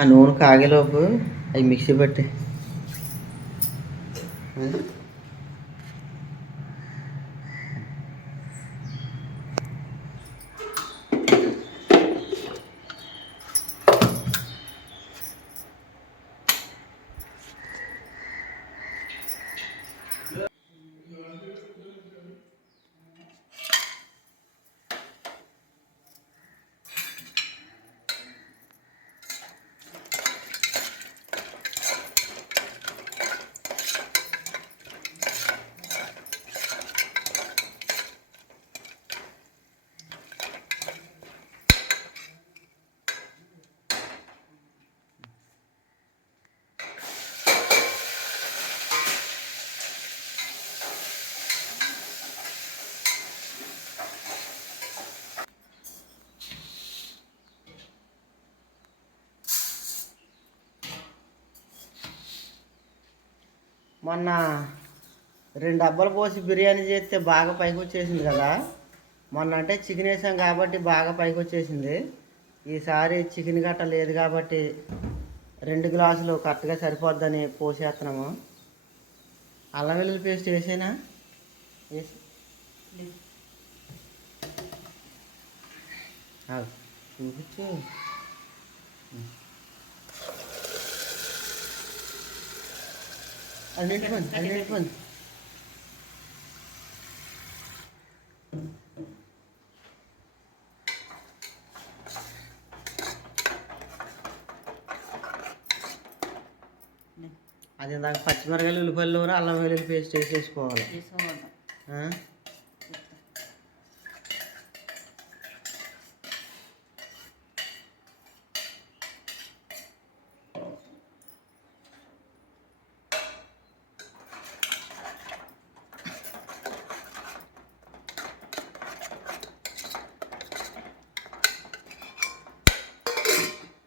ఆ నూనె కాగేలోపు అవి మిక్సీ పట్టి. మొన్న రెండు డబ్బాలు పోసి బిర్యానీ చేస్తే బాగా పైకి వచ్చేసింది కదా. మొన్న అంటే చికెన్ వేసాం కాబట్టి బాగా పైకి వచ్చేసింది ఈసారి చికెన్ గట్ట లేదు కాబట్టి రెండు గ్లాసులు కరెక్ట్గా సరిపోద్దని పోసేస్తున్నాము అల్లం వెల్లుల్లి పేస్ట్ వేసేనా? వేసి. చూపించు. అది నిండిపోయింది అది నిండిపోయింది అది ఇందాక పచ్చిమిరకాయలు ఉల్లిపాయలు అల్లం వెల్లుల్లి పేస్ట్ వేసేసుకోవాలి ఆ?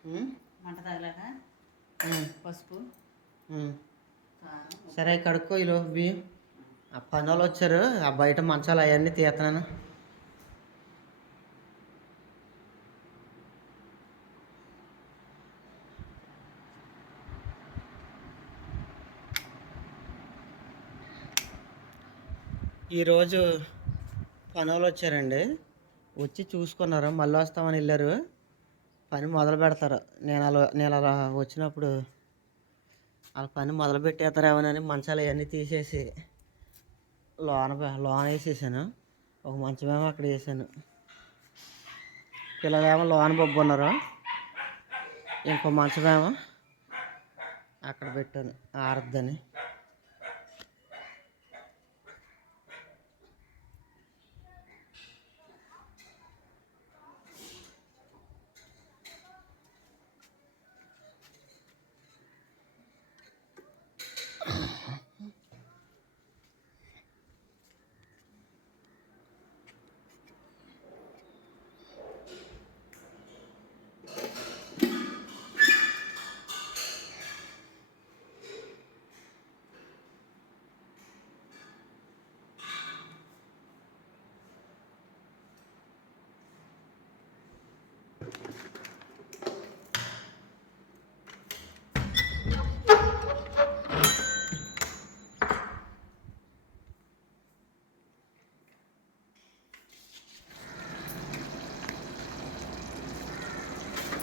ఉమ్? మంట తగలాక. పసుపు? సరే కడుక్కో ఈలో బియ్యం ఆ పని వాళ్ళు వచ్చారు. ఆ బయట మంచాలు అవన్నీ తీస్తున్నాను. ఈరోజు పని వాళ్ళు వచ్చారండి. వచ్చి చూసుకున్నారు. మళ్ళీ వస్తామని వెళ్ళారు. పని మొదలు పెడతారు. నేను అలా నేను అలా వచ్చినప్పుడు వాళ్ళ పని మొదలు పెట్టేస్తారేమోనని మంచాలు అవన్నీ తీసేసి లోన లోన వేసేసాను. ఒక మంచమేమో అక్కడ వేసాను. పిల్లలేమో లోన బొబ్బు ఉన్నారు ఇంకో మంచమేమో అక్కడ పెట్టాను. ఆరద్దని.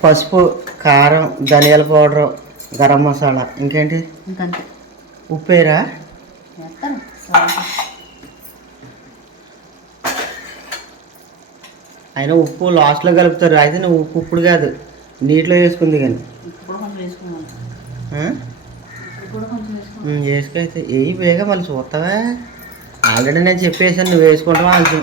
పసుపు కారం ధనియాల పౌడరు గరం మసాలా. ఇంకేంటి? ఇంకంతే. ఉప్పేరా? అయినా ఉప్పు లాస్ట్లో కలుపుతారు. అయితే నువ్వు ఉప్పు ఇప్పుడు కాదు. నీటిలో వేసుకుంది కానీ. వేసుకైతే ఏయి బేగా మళ్ళీ చూస్తావా? ఆల్రెడీ నేను చెప్పేసాను నువ్వు వేసుకుంటావా అంచు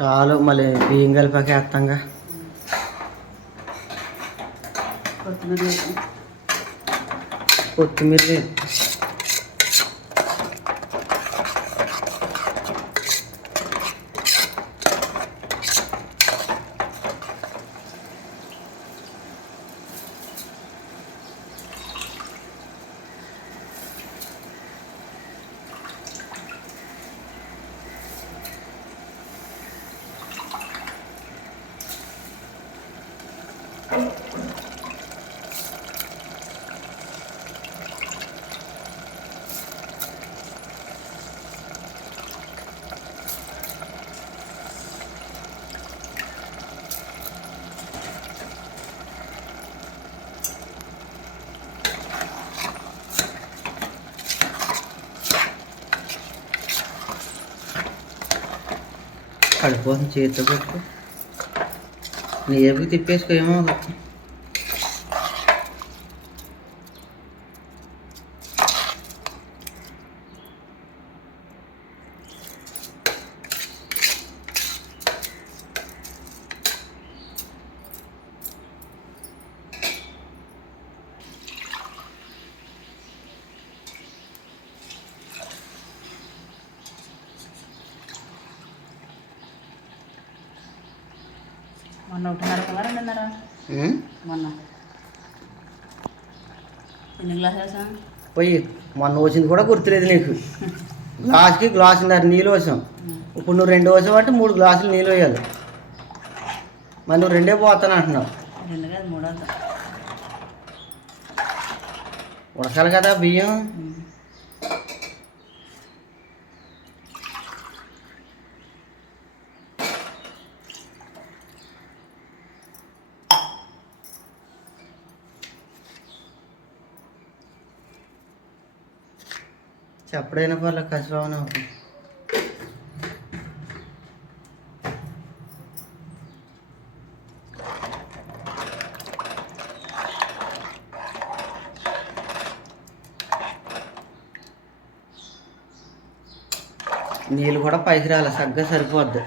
చాలు మళ్ళీ బియ్యం కలిపాక వేస్తాంగా కొత్తిమీర కొత్తిమీర 잘 번지에 뜨겠고. నీ ఏపుకి తిప్పేసుకో ఏమో మొన్న ఒకటిన్నర రెండున్నర? మొన్న. ఎన్ని గ్లాసులు వేసాం పోయి మొన్న వచ్చింది కూడా గుర్తులేదు నీకు. గ్లాస్కి గ్లాసున్నర నీళ్ళు వచ్చాం ఇప్పుడు నువ్వు రెండు వచ్చావు అంటే మూడు గ్లాసులు నీళ్ళు వేయాలి. మరి నువ్వు రెండే పోతాను అంటున్నావు. రెండు కాదు మూడు ఉడకాలి కదా బియ్యం? చెప్పడైన పర్లేదు కసిబాబునే అవుతుంది నీళ్ళు కూడా పైకి రాలే సగ్గా సరిపోద్ది.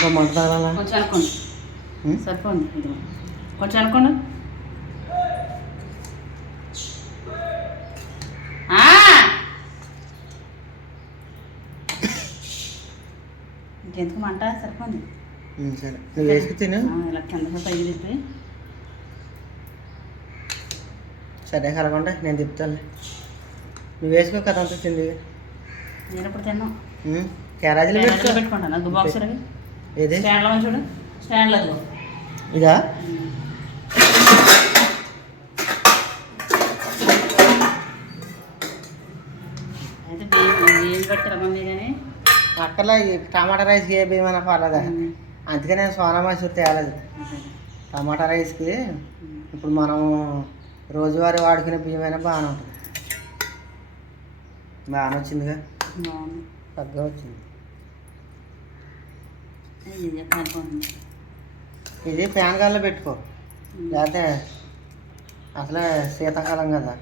ఇంకా మంట తగలాలా కొంచెం అనుకోండి? సరిపోండి. కొంచెం అనుకోండి! ఇంకెందుకు మంట? సరిపోండి. సరే. నువ్వు వేసుకు తిను. ఇలా కింద తిప్పి. సరే కలగండి. నేను తిప్పుతాను నువ్వు వేసుకో కదా అంతా తింది నేను ఇప్పుడు తిన్నాం. ఉమ్, క్యారేజీలు పెట్టుకో. పెట్టుకుంటాను. బాక్స్ ఏది? స్టాండ్లో చూడు. స్టాండ్లో. ఇదా? అక్కర్లా టమాటా రైస్కి ఏ బియ్యమైనా పర్లేదా? అందుకే నేను సోనా మసూరి తేలేదు టమాటా రైస్కి ఇప్పుడు మనం రోజువారీ వాడుకునే బియ్యమైనా బాగానే ఉంటుంది. బాగానే వచ్చిందిగా? తగ్గగా వచ్చింది. ఇది ఫ్యాన్ గాల్లో పెట్టుకో. లేకపోతే అసలే శీతాకాలం కదా.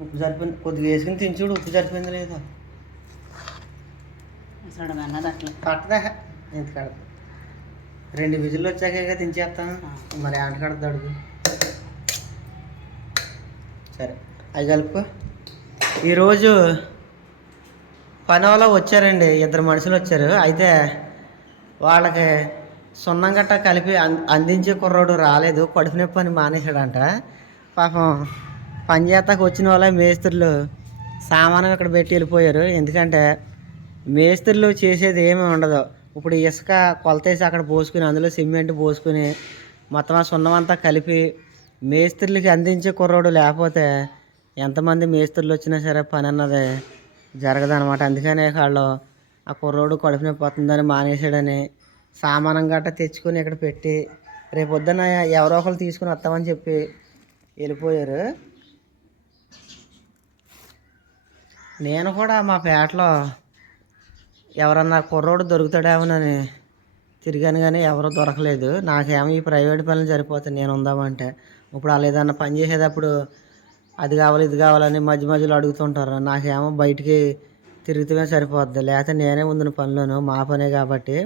ఉప్పు సరిపోయింది. కొద్దిగా వేసుకుని తినచూడు ఉప్పు సరిపోయింది లేదా. అసలు అన్నది అట్లా. పట్టదా? ఎంత కడదు రెండు విజులు వచ్చాక తినేస్తాం మరి ఆంట కడద్దు అడుగు. సరే. అవి కలుపుకో. ఈరోజు పని వాళ్ళు వచ్చారండి. ఇద్దరు మనుషులు వచ్చారు. అయితే వాళ్ళకి సున్నం గట్ట కలిపి అందించే కుర్రోడు రాలేదు. కడుపు నొప్పి అని మానేశాడంట. పాపం పని చేస్తాక వచ్చిన వాళ్ళ మేస్త్రులు సామానం ఇక్కడ పెట్టి వెళ్ళిపోయారు. ఎందుకంటే మేస్త్రులు చేసేది ఏమీ ఉండదు. ఇప్పుడు ఇసుక కొలతేసి అక్కడ పోసుకుని అందులో సిమెంట్ పోసుకుని మొత్తం ఆ సున్నం అంతా కలిపి మేస్త్రులకి అందించే కుర్రోడు లేకపోతే ఎంతమంది మేస్త్రులు వచ్చినా సరే పని అన్నది జరగదనమాట అందుకనే వాళ్ళు ఆ కుర్రోడు కడుపు నొప్పి వస్తుందని మానేసాడని సామానం గట్ట తెచ్చుకొని ఇక్కడ పెట్టి రేపు పొద్దున ఎవరో ఒకరు తీసుకుని వస్తామని చెప్పి వెళ్ళిపోయారు. నేను కూడా మా పేటలో ఎవరన్నా కుర్రోడు దొరుకుతాడేమోనని తిరిగాను కానీ ఎవరు దొరకలేదు. నాకేమో ఈ ప్రైవేట్ పనులు సరిపోతాయి నేను ఉందామంటే ఇప్పుడు వాళ్ళు ఏదన్నా పని చేసేటప్పుడు అది కావాలి ఇది కావాలని మధ్య మధ్యలో అడుగుతుంటారు నాకేమో బయటికి తిరుగుతూనే సరిపోద్ది. లేకపోతే నేనే ఉందిన పనిలోను మా పనే కాబట్టి.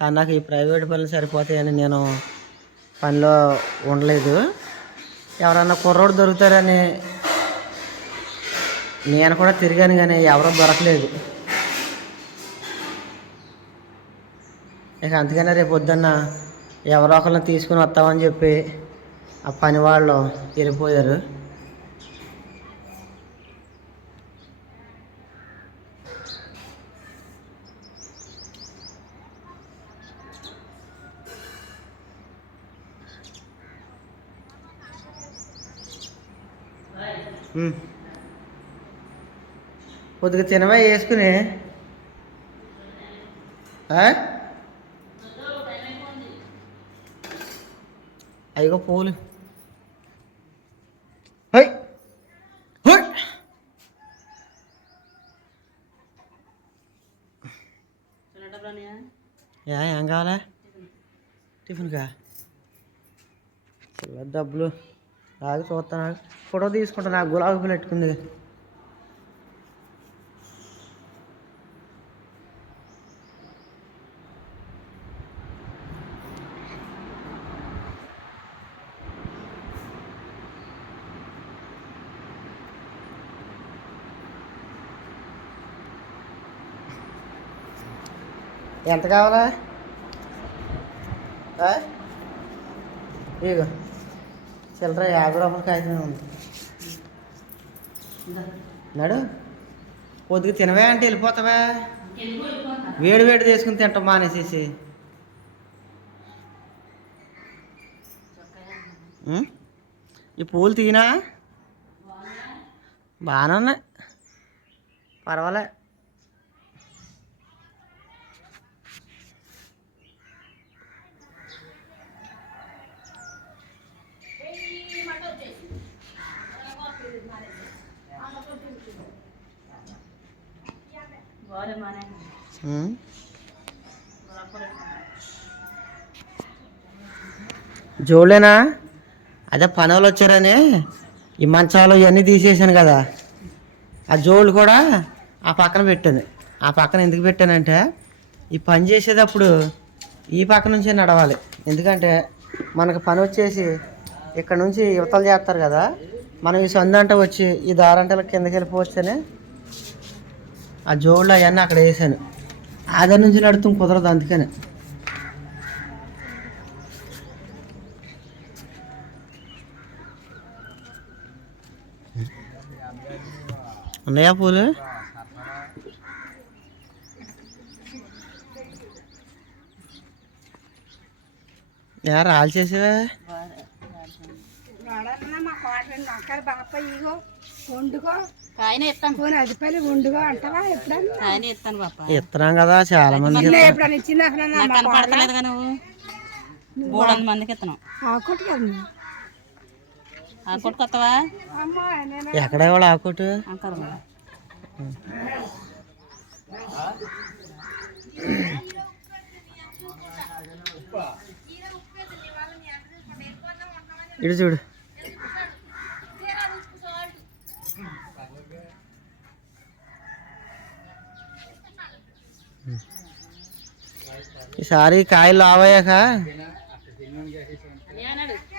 కానీ నాకు ఈ ప్రైవేట్ పనులు సరిపోతాయని నేను పనిలో ఉండలేదు. ఎవరన్నా కుర్రోడు దొరుకుతారని నేను కూడా తిరిగాను కానీ ఎవరూ దొరకలేదు. ఇక అందుకనే రేపు పొద్దున్న ఎవరో ఒకరిని తీసుకుని వస్తామని చెప్పి ఆ పని వాళ్ళు వెళ్ళిపోయారు. కొద్దిగా తినవా వేసుకుని? ఆ? అయ్యో పూలు. హై! ఏం కావాలా? టిఫిన్కా? డబ్బులు. ఆగి చూస్తాను ఫోటో తీసుకుంటా నాకు గులాబీ పూలు పెట్టుకుంది. ఎంత కావాలా? ఆ? ఇగో చిల్లర యాభై రూపాయల కాగితం ఉంది. నాడు. పొద్దుకు తినవే అంటే వెళ్ళిపోతావా. వేడి వేడి చేసుకుని తింటాం మానేసేసి. ఈ పూలు తీనా? బాగానే ఉన్నాయి. పర్వాలే. చూడలేనా అదే పనులు వచ్చారని ఈ మంచాలు ఇవన్నీ తీసేసాను కదా. ఆ జోళ్ళు కూడా ఆ పక్కన పెట్టాను ఆ పక్కన ఎందుకు పెట్టానంటే ఈ పని చేసేటప్పుడు ఈ పక్క నుంచే నడవాలి. ఎందుకంటే మనకు పని వచ్చేసి ఇక్కడ నుంచి యువతలు చేస్తారు కదా. మనం ఈ సందంట వచ్చి ఈ దారంటల కిందకి వెళ్ళిపోవచ్చనే ఆ జోళ్ళు అవన్నీ అక్కడ వేసాను. ఆధార నుంచి నడుతూ కుదరదు అందుకని. ఉన్నాయా పూలు? యా రాళ్ళు చేసేవా? మా బాప ఇగో వండుకో. కాయనే ఇస్తాను పోనీ అది పని వండుకో అంటావా ఎప్పుడన్నా? కాయనే ఇస్తాను పాప. ఇస్తున్నాం కదా చాలా మొన్న ఎప్పుడన్నా ఇచ్చింది నువ్వు? మూడు మందికి ఆకుటి కదా ఎక్కడ ఆకుటు ఇటు చూడు. ఈసారి కాయలు ఆవయ్యాక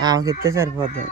ఆమెకి ఇస్తే సరిపోద్ది.